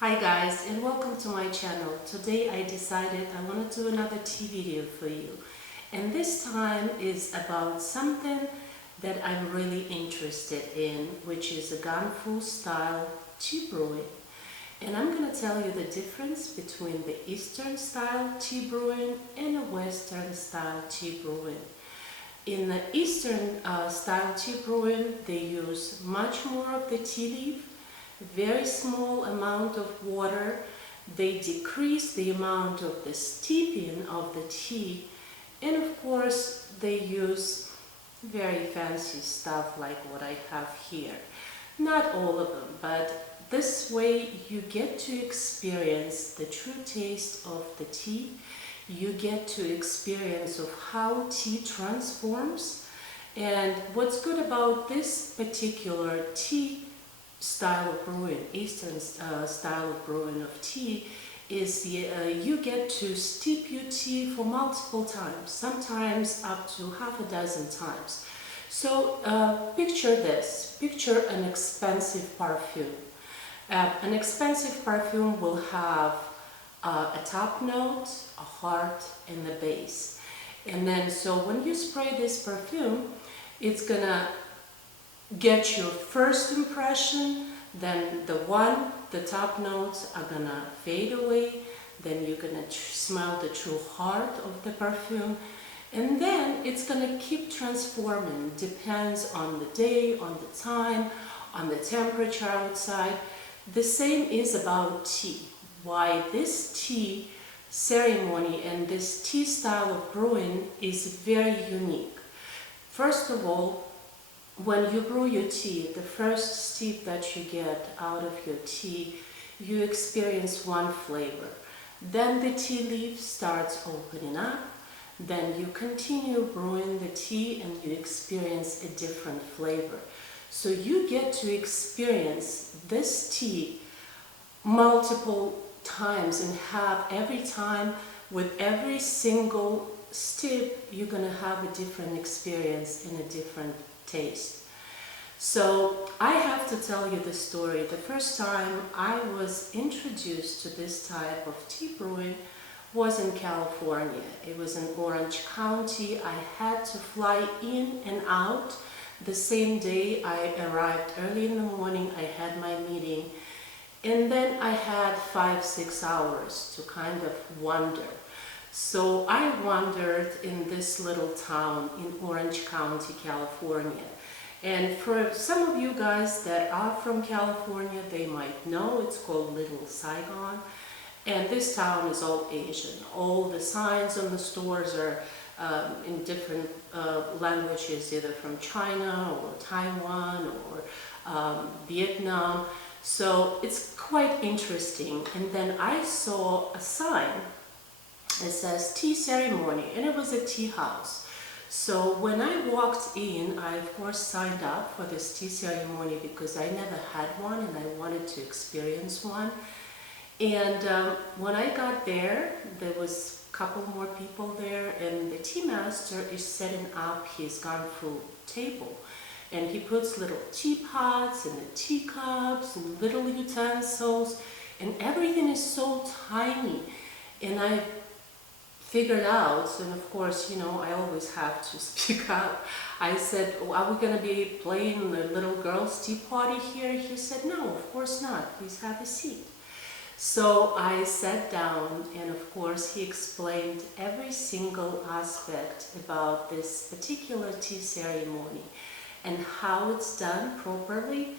Hi guys, and welcome to my channel. Today I decided I want to do another tea video for you, and this time is about something that I'm really interested in, which is a Gong Fu style tea brewing. And I'm going to tell you the difference between the Eastern style tea brewing and a Western style tea brewing. In the Eastern style tea brewing, they use much more of the tea leaf, very small amount of water. They decrease the amount of the steeping of the tea, and of course they use very fancy stuff like what I have here. Not all of them, but this way you get to experience the true taste of the tea. You get to experience of how tea transforms. And what's good about this particular tea style of brewing, Eastern style of brewing of tea, is you get to steep your tea for multiple times, sometimes up to half a dozen times. So picture this, picture an expensive perfume. An expensive perfume will have a top note, a heart, and the base. And then so when you spray this perfume, it's gonna get your first impression, then the top notes are gonna fade away, then you're gonna smell the true heart of the perfume, and then it's gonna keep transforming, depends on the day, on the time, on the temperature outside. The same is about tea. Why this tea ceremony and this tea style of brewing is very unique. First of all, when you brew your tea, the first steep that you get out of your tea, you experience one flavor. Then the tea leaf starts opening up. Then you continue brewing the tea and you experience a different flavor. So you get to experience this tea multiple times and have every time, with every single steep, you're going to have a different experience and a different taste. So I have to tell you the story. The first time I was introduced to this type of tea brewing was in California. It was in Orange County. I had to fly in and out the same day. I arrived early in the morning. I had my meeting, and then I had 5-6 hours to kind of wander. So I wandered in this little town in Orange County, California. And for some of you guys that are from California, they might know it's called Little Saigon. And this town is all Asian. All the signs on the stores are in different languages, either from China or Taiwan or Vietnam. So it's quite interesting. And then I saw a sign. It says tea ceremony, and it was a tea house. So when I walked in, I of course signed up for this tea ceremony because I never had one and I wanted to experience one. And when I got there, there was a couple more people there, and the tea master is setting up his Gong Fu table. And he puts little teapots and the teacups and little utensils, and everything is so tiny. And I figured out, and of course, you know, I always have to speak up. I said, oh, are we going to be playing the little girl's tea party here? He said, no, of course not. Please have a seat. So I sat down, and of course he explained every single aspect about this particular tea ceremony and how it's done properly.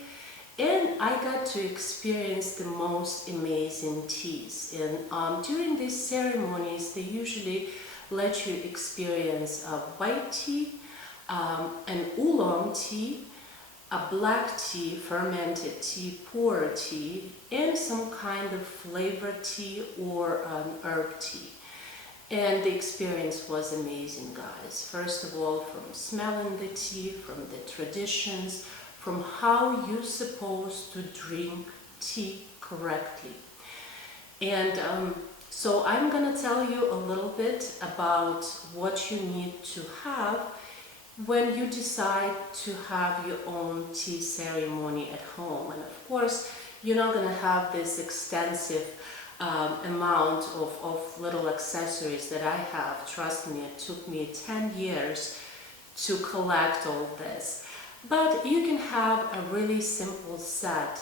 And I got to experience the most amazing teas. And during these ceremonies, they usually let you experience a white tea, an oolong tea, a black tea, fermented tea, pu'er tea, and some kind of flavored tea or herb tea. And the experience was amazing, guys. First of all, from smelling the tea, from the traditions, from how you're supposed to drink tea correctly. And so I'm going to tell you a little bit about what you need to have when you decide to have your own tea ceremony at home. And of course, you're not going to have this extensive amount of little accessories that I have. Trust me, it took me 10 years to collect all this. But you can have a really simple set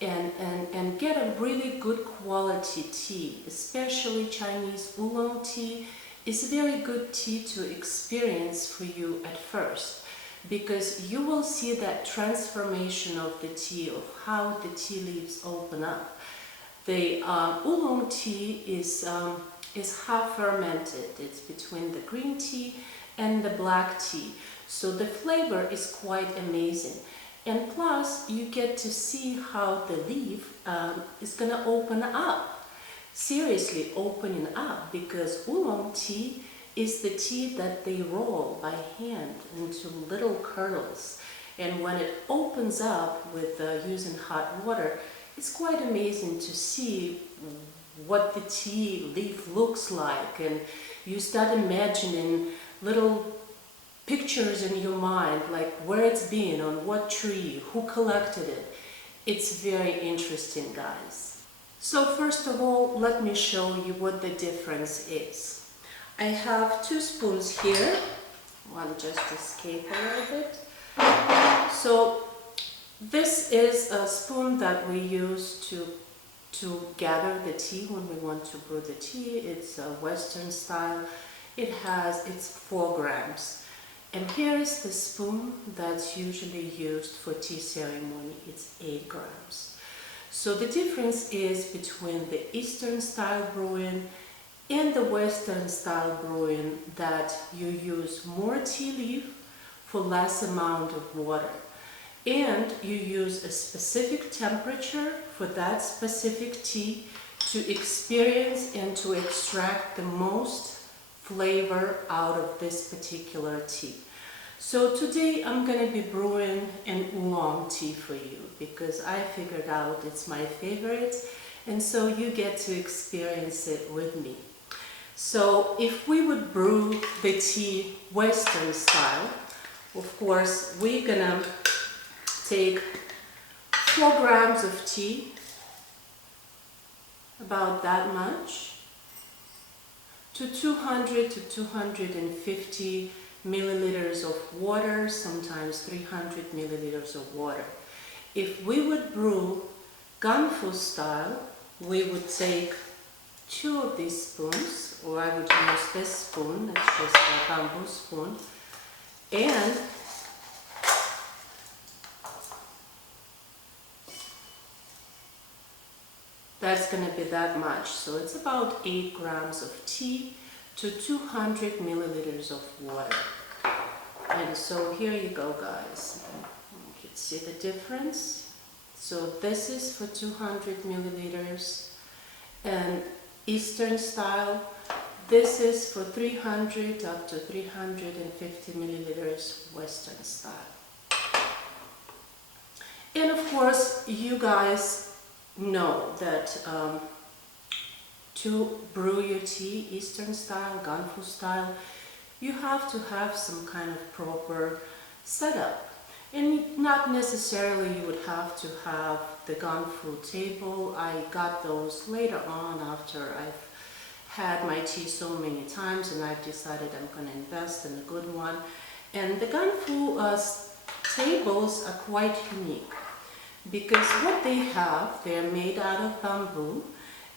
and get a really good quality tea. Especially Chinese oolong tea is a very good tea to experience for you at first, because you will see that transformation of the tea, of how the tea leaves open up. The oolong tea is half fermented. It's between the green tea and the black tea. So the flavor is quite amazing. And plus, you get to see how the leaf is going to open up. Seriously, opening up, because oolong tea is the tea that they roll by hand into little kernels. And when it opens up with using hot water, it's quite amazing to see what the tea leaf looks like. And you start imagining little pictures in your mind, like where it's been, on what tree, who collected it. It's very interesting, guys. So first of all, let me show you what the difference is. I have 2 spoons here. One just escaped a little bit. So this is a spoon that we use to gather the tea when we want to brew the tea. It's a Western style. It's 4 grams. And here is the spoon that's usually used for tea ceremony. It's 8 grams. So the difference is between the Eastern style brewing and the Western style brewing, that you use more tea leaf for less amount of water. And you use a specific temperature for that specific tea to experience and to extract the most flavor out of this particular tea. So today I'm going to be brewing an oolong tea for you, because I figured out it's my favorite, and so you get to experience it with me. So if we would brew the tea Western style, of course we're gonna take 4 grams of tea, about that much, to 200 to 250 milliliters of water, sometimes 300 milliliters of water. If we would brew Gong Fu style, we would take 2 of these spoons, or I would use this spoon, it's just a bamboo spoon, and that's going to be that much. So it's about 8 grams of tea to 200 milliliters of water. And so here you go, guys. You can see the difference. So this is for 200 milliliters, and Eastern style, this is for 300 up to 350 milliliters Western style. And of course, you guys know that to brew your tea Eastern style, Gong Fu style, you have to have some kind of proper setup. And not necessarily you would have to have the Gong Fu table. I got those later on after I've had my tea so many times, and I've decided I'm going to invest in a good one. And the Gong Fu tables are quite unique, because what they have, they're made out of bamboo,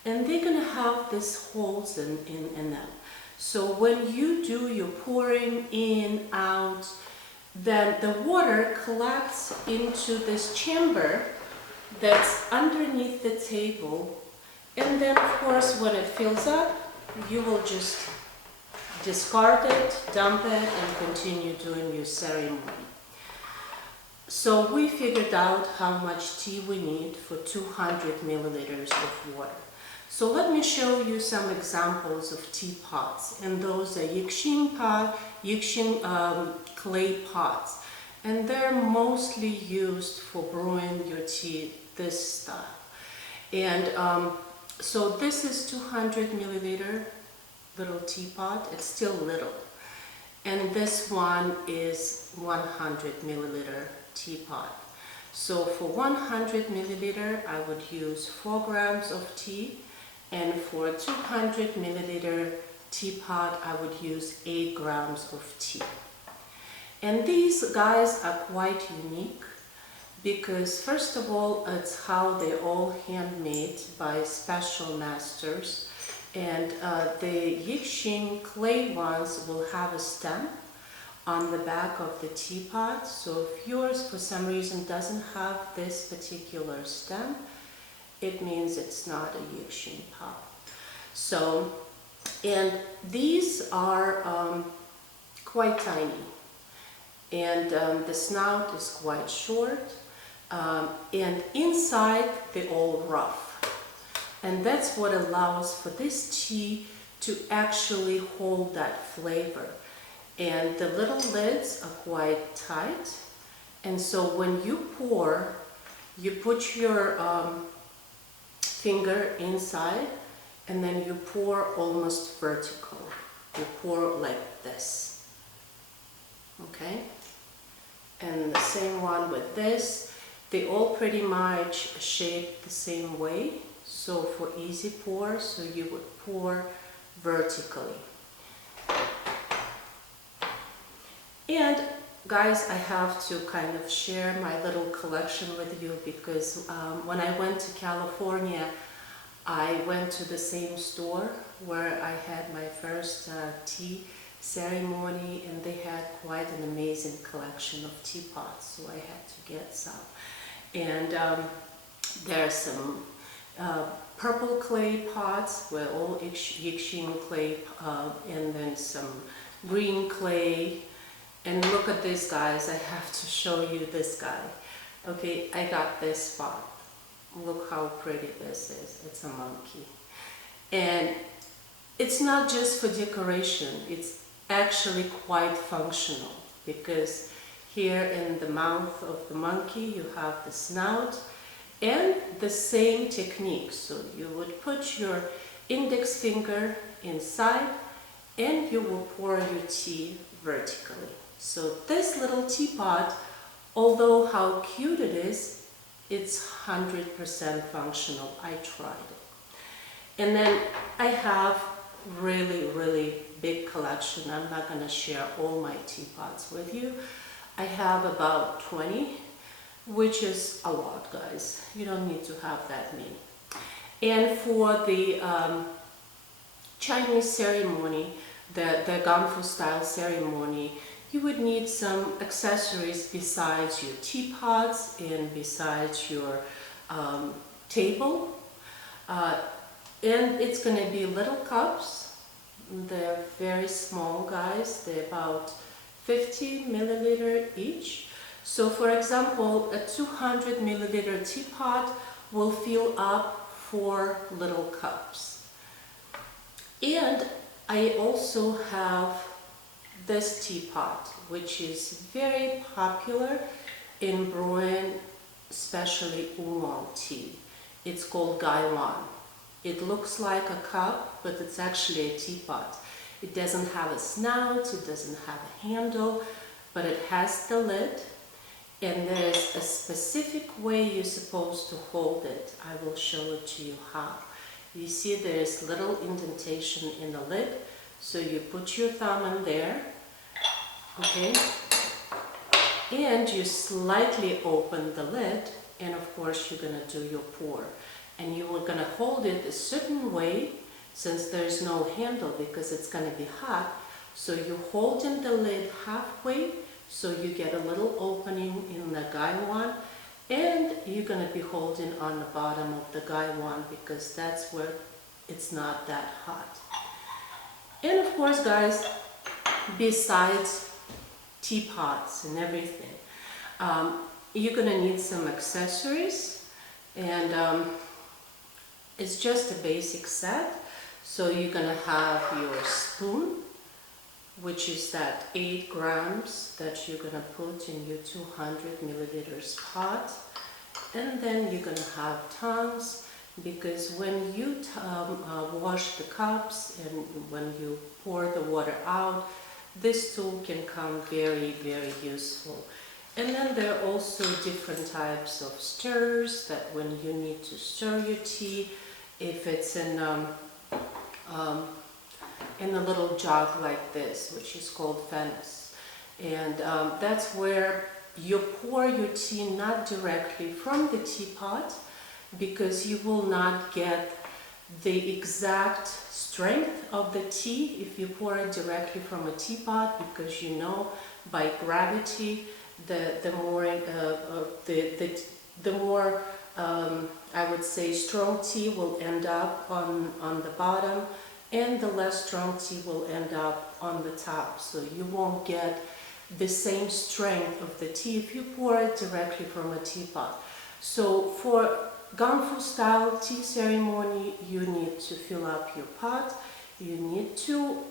and they're going to have these holes in them. So when you do your pouring in, out, then the water collects into this chamber that's underneath the table, and then of course when it fills up, you will just discard it, dump it, and continue doing your ceremony. So we figured out how much tea we need for 200 milliliters of water. So let me show you some examples of teapots, and those are Yixing pot, Yixing clay pots, and they're mostly used for brewing your tea this style. And so this is 200 milliliter little teapot. It's still little, and this one is 100 milliliter teapot. So for 100 milliliter, I would use 4 grams of tea, and for 200 milliliter teapot, I would use 8 grams of tea. And these guys are quite unique because first of all, it's how they're all handmade by special masters. And the Yixing clay ones will have a stamp on the back of the teapot. So if yours for some reason doesn't have this particular stamp, it means it's not a Yixing pot. So, and these are quite tiny, and the snout is quite short, and inside they're all rough. And that's what allows for this tea to actually hold that flavor. And the little lids are quite tight. And so when you pour, you put your finger inside and then you pour almost vertical. You pour like this. Okay? And the same one with this. They all pretty much shape the same way. So for easy pour, so you would pour vertically. And guys, I have to kind of share my little collection with you because when I went to California, I went to the same store where I had my first tea ceremony, and they had quite an amazing collection of teapots, so I had to get some. And there are some purple clay pots with all Yixing clay, and then some green clay. And look at this, guys. I have to show you this guy. Okay, I got this pot. Look how pretty this is. It's a monkey. And it's not just for decoration. It's actually quite functional because here in the mouth of the monkey you have the snout and the same technique. So you would put your index finger inside and you will pour your tea vertically. So this little teapot, although how cute it is, it's 100% functional. I tried it. And then I have really big collection. I'm not going to share all my teapots with you. I have about 20, which is a lot, guys. You don't need to have that many. And for the Chinese ceremony, the Gong Fu style ceremony, you would need some accessories besides your teapots and besides your table. And it's going to be little cups. They're very small, guys. They're about 50 milliliter each. So for example, a 200 milliliter teapot will fill up 4 little cups. And I also have this teapot, which is very popular in brewing, especially oolong tea. It's called gaiwan. It looks like a cup, but it's actually a teapot. It doesn't have a snout, it doesn't have a handle, but it has the lid, and there's a specific way you're supposed to hold it. I will show it to you how. You see there's little indentation in the lid, so you put your thumb in there, okay, and you slightly open the lid, and of course you're going to do your pour. And you are going to hold it a certain way, since there's no handle because it's going to be hot. So you hold in the lid halfway, so you get a little opening in the gaiwan, and you're going to be holding on the bottom of the gaiwan because that's where it's not that hot. And of course, guys, besides teapots and everything, you're going to need some accessories, and it's just a basic set. So you're going to have your spoon, which is that 8 grams that you're going to put in your 200 milliliters pot. And then you're going to have tongs, because when you wash the cups and when you pour the water out, this tool can come very useful. And then there are also different types of stirs that when you need to stir your tea, if it's in a little jug like this, which is called Venice. And that's where you pour your tea not directly from the teapot, because you will not get the exact strength of the tea if you pour it directly from a teapot, because you know by gravity the more I would say strong tea will end up on the bottom, and the less strong tea will end up on the top. So you won't get the same strength of the tea if you pour it directly from a teapot. So for Gong Fu style tea ceremony, you need to fill up your pot, you need to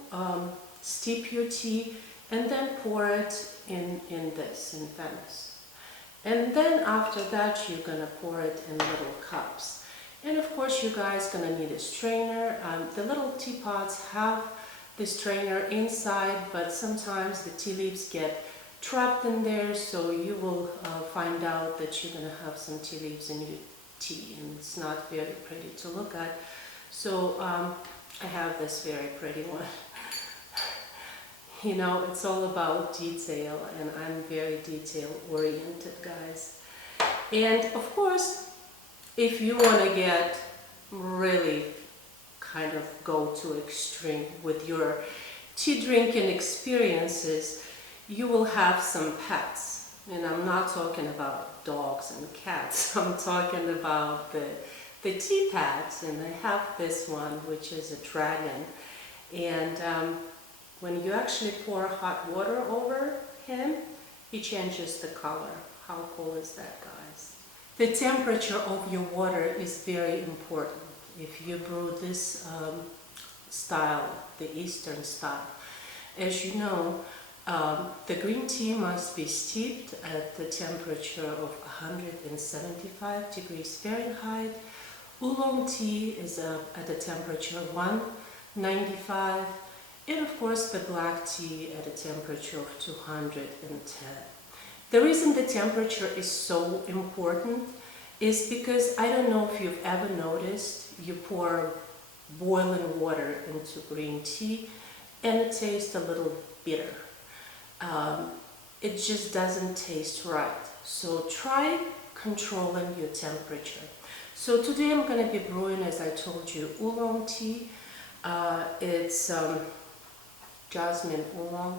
steep your tea, and then pour it in Venice. And then after that, you're gonna pour it in little cups. And of course, you guys gonna need a strainer. The little teapots have the strainer inside, but sometimes the tea leaves get trapped in there, so you will find out that you're gonna have some tea leaves in your tea, and it's not very pretty to look at. So I have this very pretty one. You know, it's all about detail, and I'm very detail oriented, guys. And of course, if you want to get really kind of go to extreme with your tea drinking experiences, you will have some pets. And I'm not talking about dogs and cats. I'm talking about the tea pets. And I have this one, which is a dragon. And when you actually pour hot water over him, he changes the color. How cool is that, guys? The temperature of your water is very important. If you brew this style, the Eastern style, as you know, the green tea must be steeped at the temperature of 175 degrees Fahrenheit. Oolong tea is at a temperature of 195. And of course the black tea at a temperature of 210. The reason the temperature is so important is because I don't know if you've ever noticed, you pour boiling water into green tea and it tastes a little bitter. It just doesn't taste right. So try controlling your temperature. So today I'm going to be brewing, as I told you, oolong tea. It's jasmine oolong,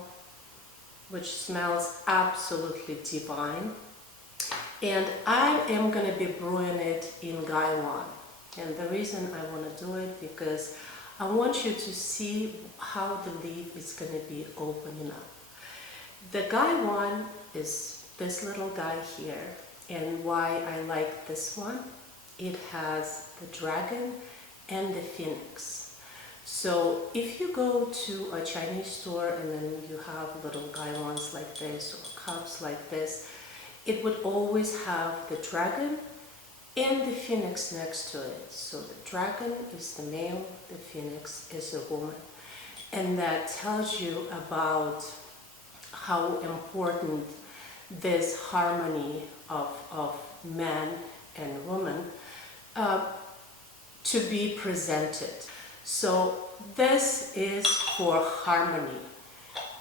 which smells absolutely divine. And I am going to be brewing it in Gaiwan. And the reason I want to do it because I want you to see how the leaf is going to be opening up. The Gaiwan is this little guy here, and why I like this one, it has the dragon and the phoenix. So if you go to a Chinese store and then you have little Gaiwans like this or cups like this, it would always have the dragon and the phoenix next to it. So the dragon is the male, the phoenix is the woman. And that tells you about how important this harmony of man and woman to be presented. So this is for harmony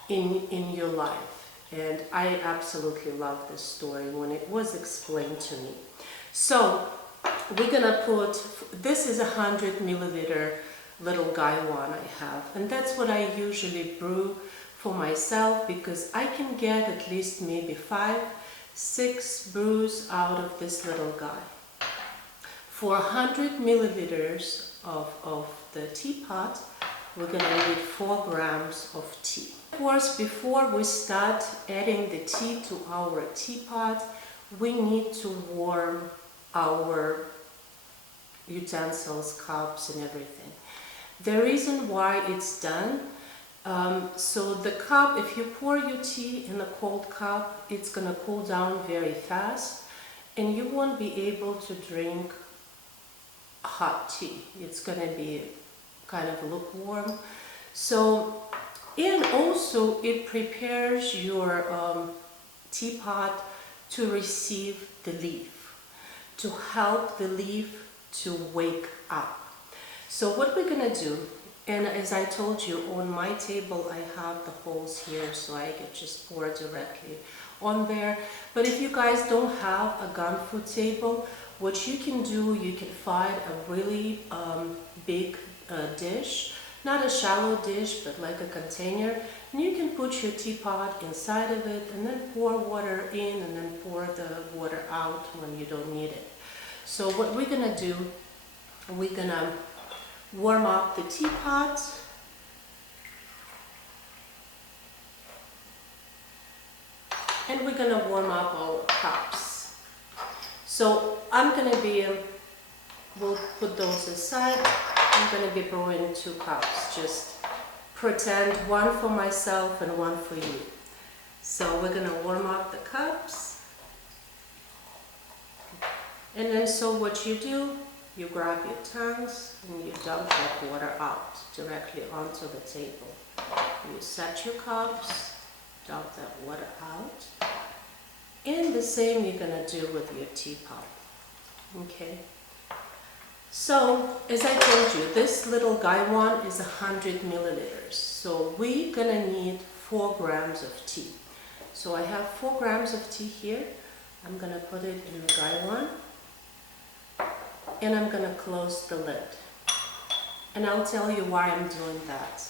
in your life. And I absolutely love this story when it was explained to me. So we're gonna put, this is 100 milliliter little Gaiwan I have. And that's what I usually brew for myself because I can get at least maybe 5-6 brews out of this little guy. For 100 milliliters of the teapot, we're gonna need 4 grams of tea. Of course, before we start adding the tea to our teapot, we need to warm our utensils, cups and everything. The reason why it's done, so the cup, if you pour your tea in a cold cup, it's gonna cool down very fast and you won't be able to drink hot tea. It's gonna be kind of lukewarm. So, and also it prepares your teapot to receive the leaf, to help the leaf to wake up. So what we're gonna do, and as I told you, on my table I have the holes here so I can just pour directly on there. But if you guys don't have a Gong Fu table, what you can do, you can find a really big dish, not a shallow dish, but like a container, and you can put your teapot inside of it and then pour water in and then pour the water out when you don't need it. So what we're gonna do, we're gonna warm up the teapot. And we're gonna warm up our cups. So I'm gonna be, we'll put those aside. I'm gonna be brewing 2 cups. Just pretend one for myself and one for you. So we're gonna warm up the cups. And then so what you do, you grab your tongs and you dump that water out directly onto the table. You set your cups, dump that water out. And the same you're gonna do with your teapot. Okay. So, as I told you, this little guy one is 100 milliliters. So we're gonna need 4 grams of tea. So I have 4 grams of tea here. I'm gonna put it in the guy one. And I'm gonna close the lid. And I'll tell you why I'm doing that.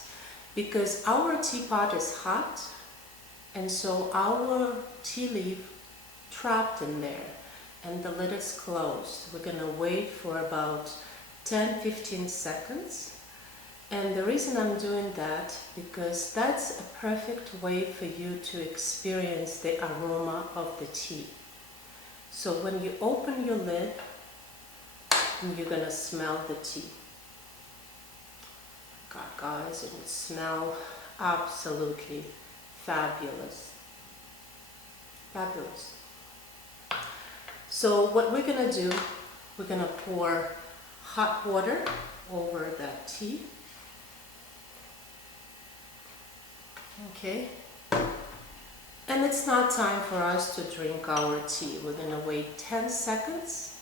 Because our teapot is hot, and so our tea leaf trapped in there, and the lid is closed. We're gonna wait for about 10-15 seconds. And the reason I'm doing that, because that's a perfect way for you to experience the aroma of the tea. So when you open your lid, you're gonna smell the tea. God, guys, it will smell absolutely fabulous. Fabulous. So what we're gonna do, we're gonna pour hot water over that tea. Okay. And it's not time for us to drink our tea. We're gonna wait 10 seconds.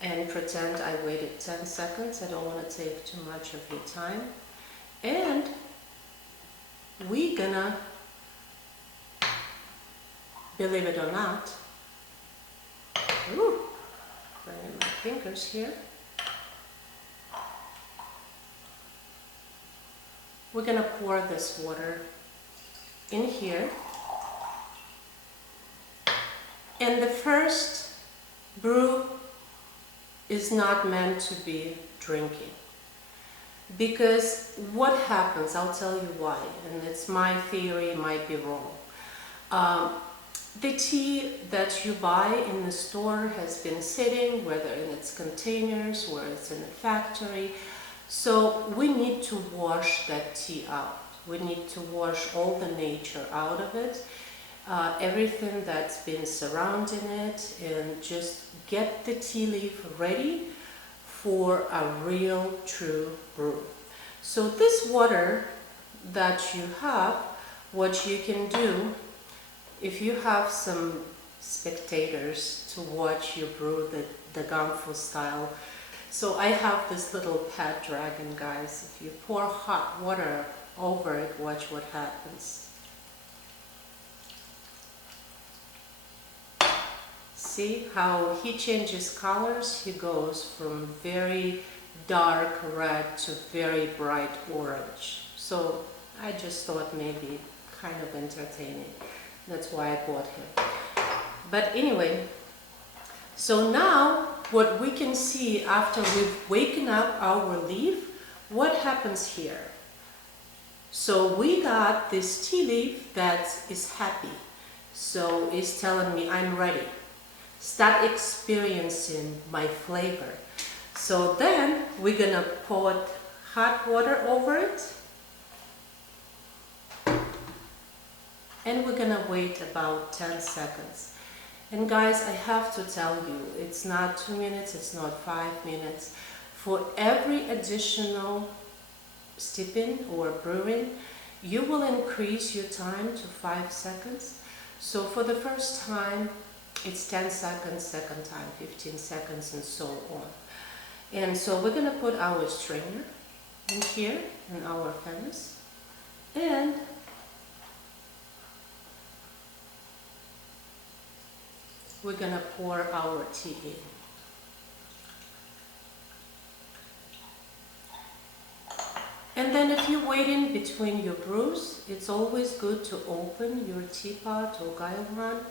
And pretend I waited 10 seconds. I don't want to take too much of your time. And we're gonna, believe it or not, burning my fingers here. We're gonna pour this water in here. And the first brew is not meant to be drinking. Because what happens, I'll tell you why, and it's my theory, might be wrong. The tea that you buy in the store has been sitting, whether in its containers or it's in a factory. So we need to wash that tea out. We need to wash all the nature out of it, everything that's been surrounding it, and just get the tea leaf ready for a real true brew. So this water that you have, what you can do, if you have some spectators to watch you brew the Gong Fu style. So I have this little pet dragon, guys. If you pour hot water over it, watch what happens. See how he changes colors? He goes from very dark red to very bright orange. So I just thought maybe kind of entertaining. That's why I bought him. But anyway, so now what we can see after we've waken up our leaf, what happens here? So we got this tea leaf that is happy. So it's telling me I'm ready. Start experiencing my flavor. So then we're gonna pour hot water over it. And we're gonna wait about 10 seconds. And guys, I have to tell you, it's not 2 minutes, it's not 5 minutes. For every additional steeping or brewing, you will increase your time to 5 seconds. So for the first time, it's 10 seconds, second time 15 seconds, and so on. And so we're gonna put our strainer in here in our furnace, and we're gonna pour our tea in. And then if you're waiting between your brews, it's always good to open your teapot or gaiwan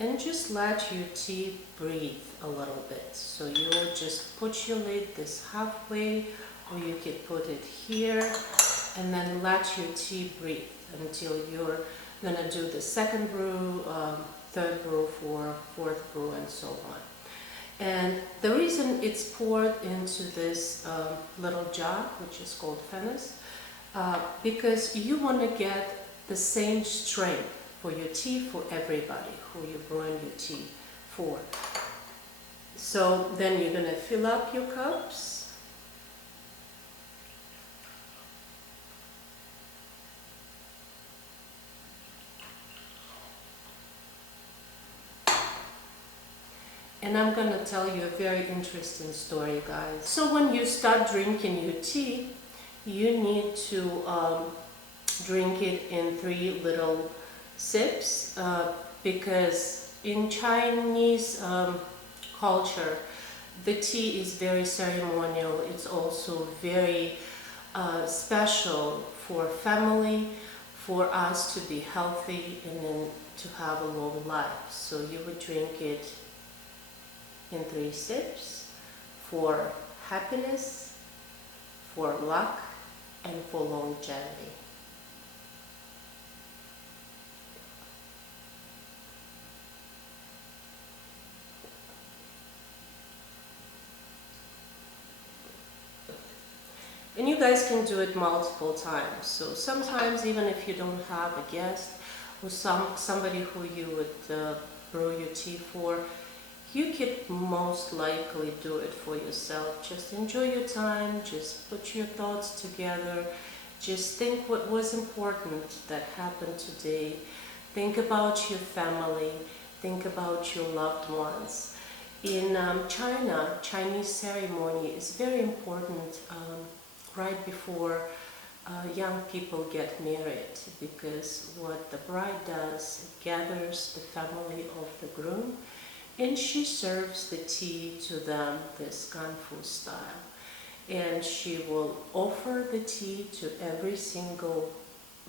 and just let your tea breathe a little bit. So you'll just put your lid this halfway, or you could put it here, and then let your tea breathe until you're gonna do the second brew, third brew, fourth brew, and so on. And the reason it's poured into this little jar, which is called furnace, because you want to get the same strength for your tea for everybody who you're brewing your tea for. So then you're going to fill up your cups. And I'm going to tell you a very interesting story, guys. So when you start drinking your tea, you need to drink it in 3 little sips, because in Chinese culture, the tea is very ceremonial. It's also very special for family, for us to be healthy and then to have a long life. So you would drink it in 3 sips for happiness, for luck, and for longevity. And you guys can do it multiple times. So sometimes, even if you don't have a guest or somebody who you would brew your tea for, you could most likely do it for yourself. Just enjoy your time, just put your thoughts together, just think what was important that happened today, think about your family, think about your loved ones. In China, Chinese ceremony is very important right before young people get married, because what the bride does, it gathers the family of the groom, and she serves the tea to them this Gong Fu style. And she will offer the tea to every single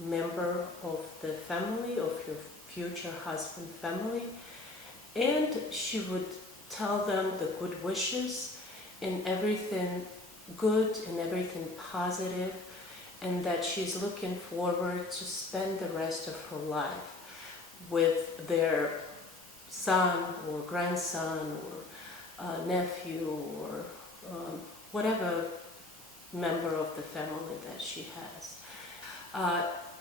member of the family, of your future husband family. And she would tell them the good wishes and everything good and everything positive, and that she's looking forward to spend the rest of her life with their son or grandson or nephew or whatever member of the family that she has.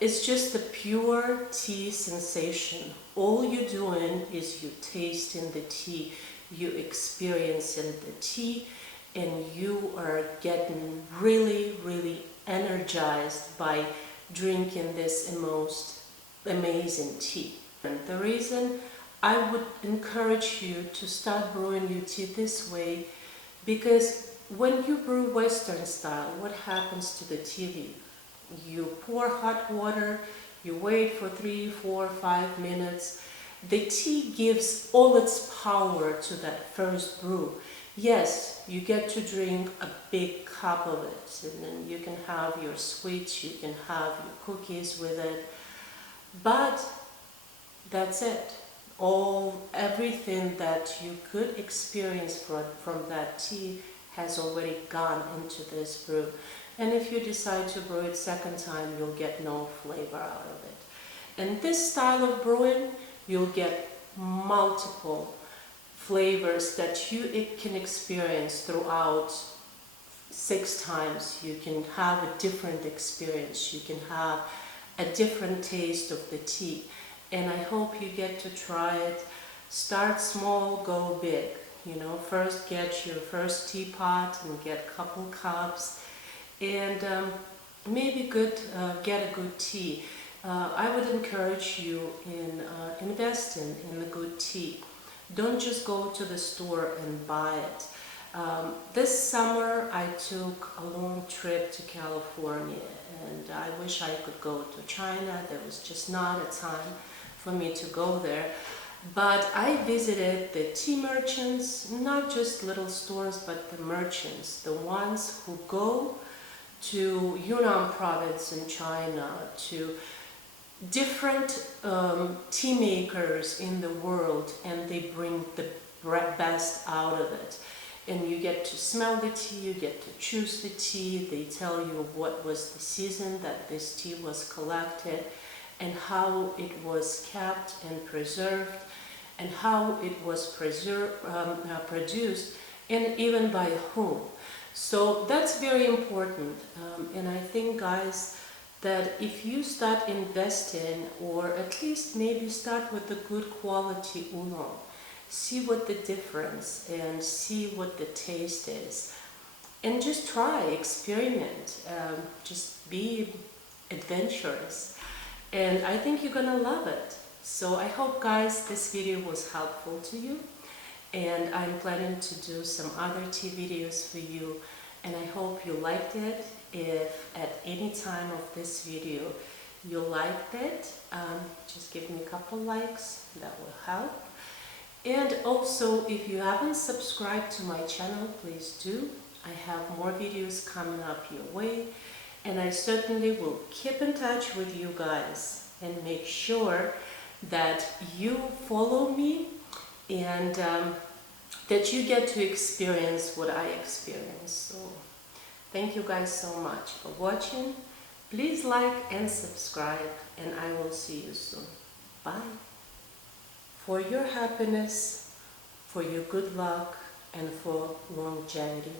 It's just a pure tea sensation. All you're doing is you tasting the tea, you experiencing the tea, and you are getting really, really energized by drinking this most amazing tea. And the reason I would encourage you to start brewing your tea this way, because when you brew Western style, what happens to the tea leaf? You pour hot water, you wait for 3, 4, 5 minutes. The tea gives all its power to that first brew. Yes, you get to drink a big cup of it, and then you can have your sweets, you can have your cookies with it, but that's it. Everything that you could experience from that tea has already gone into this brew. And if you decide to brew it second time, you'll get no flavor out of it. And this style of brewing, you'll get multiple flavors that you can experience throughout 6 times. You can have a different experience. You can have a different taste of the tea. And I hope you get to try it. Start small, go big. You know, first get your first teapot and get a couple cups, and maybe get a good tea. I would encourage you in investing in the good tea. Don't just go to the store and buy it. This summer I took a long trip to California, and I wish I could go to China. There was just not a time for me to go there. But I visited the tea merchants, not just little stores, but the merchants, the ones who go to Yunnan province in China, to different tea makers in the world, and they bring the best out of it. And you get to smell the tea, you get to choose the tea, they tell you what was the season that this tea was collected, and how it was kept and preserved, and how it was produced, and even by whom. So that's very important. And I think, guys, that if you start investing, or at least maybe start with the good quality oolong, see what the difference and see what the taste is, and just try, experiment, just be adventurous, and I think you're gonna love it. So I hope, guys, this video was helpful to you, and I'm planning to do some other tea videos for you, and I hope you liked it. If at any time of this video you liked it, just give me a couple likes, that will help. And also, if you haven't subscribed to my channel, please do. I have more videos coming up your way, and I certainly will keep in touch with you guys and make sure that you follow me, and that you get to experience what I experience. So thank you guys so much for watching. Please like and subscribe, and I will see you soon. Bye. For your happiness, for your good luck, and for longevity.